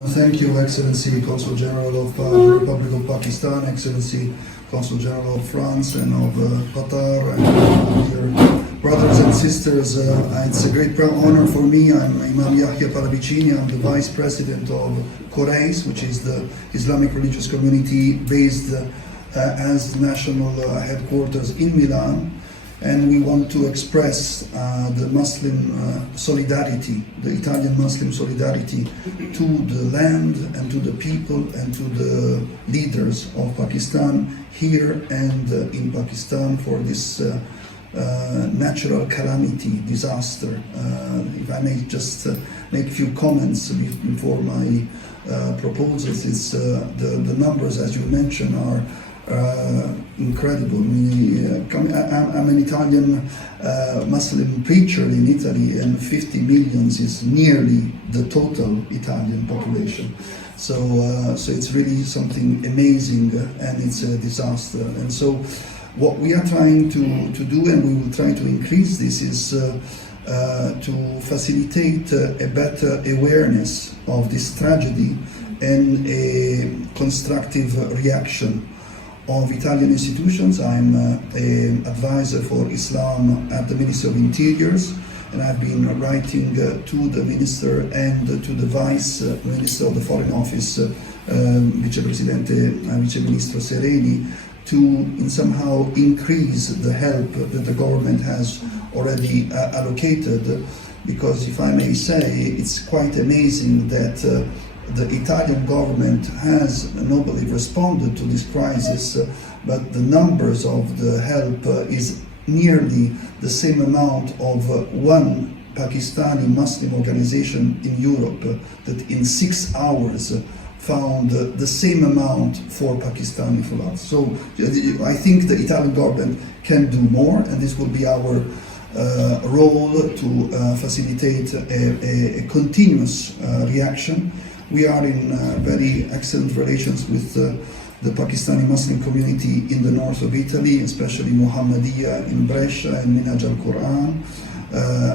Thank you, Excellency Consul General of the Republic of Pakistan, Excellency Consul General of France and of Qatar, and dear brothers and sisters. It's a great honor for me. I'm Imam Yahya Parabicini. I'm the Vice President of Quraysh, which is the Islamic religious community based as national headquarters in Milan. And we want to express the Muslim solidarity, the Italian Muslim solidarity to the land and to the people and to the leaders of Pakistan here and in Pakistan for this natural calamity, disaster. If I may just make a few comments before my proposals, the numbers, as you mentioned, are incredible. I'm an Italian Muslim preacher in Italy, and 50 million is nearly the total Italian population. So it's really something amazing, and it's a disaster. And so what we are trying to do, and we will try to increase this, is to facilitate a better awareness of this tragedy and a constructive reaction of Italian institutions. I'm an advisor for Islam at the Ministry of Interiors, and I've been writing to the Minister and to the Vice Minister of the Foreign Office, Vice Ministro Sereni, to somehow increase the help that the government has already allocated, because if I may say, it's quite amazing that the Italian government has nobly responded to this crisis, but the numbers of the help is nearly the same amount of one Pakistani Muslim organization in Europe that in 6 hours found the same amount for Pakistani floods. So I think the Italian government can do more, and this will be our role to facilitate a continuous reaction. We are in very excellent relations with the Pakistani Muslim community in the north of Italy, especially Muhammadiyya in Brescia and Minhaj al-Quran.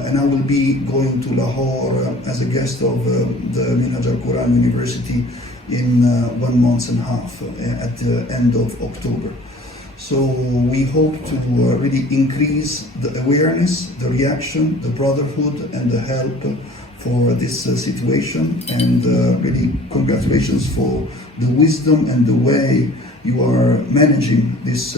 And I will be going to Lahore as a guest of the Minhaj al-Quran University in 1 month and a half at the end of October. So we hope to really increase the awareness, the reaction, the brotherhood, and the help for this situation, and really congratulations for the wisdom and the way you are managing this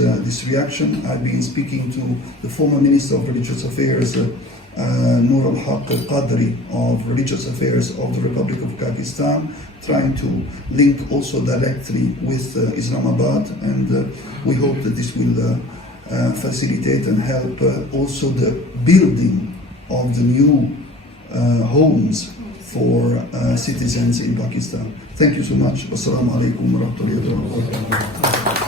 reaction. I've been speaking to the former Minister of Religious Affairs, Nur al-Haq al-Qadri of Religious Affairs of the Republic of Pakistan, trying to link also directly with Islamabad, and we hope that this will facilitate and help also the building of the new homes for citizens in Pakistan. Thank you so much. Wassalamu alaikum wa rahmatullahi wa barakatuh.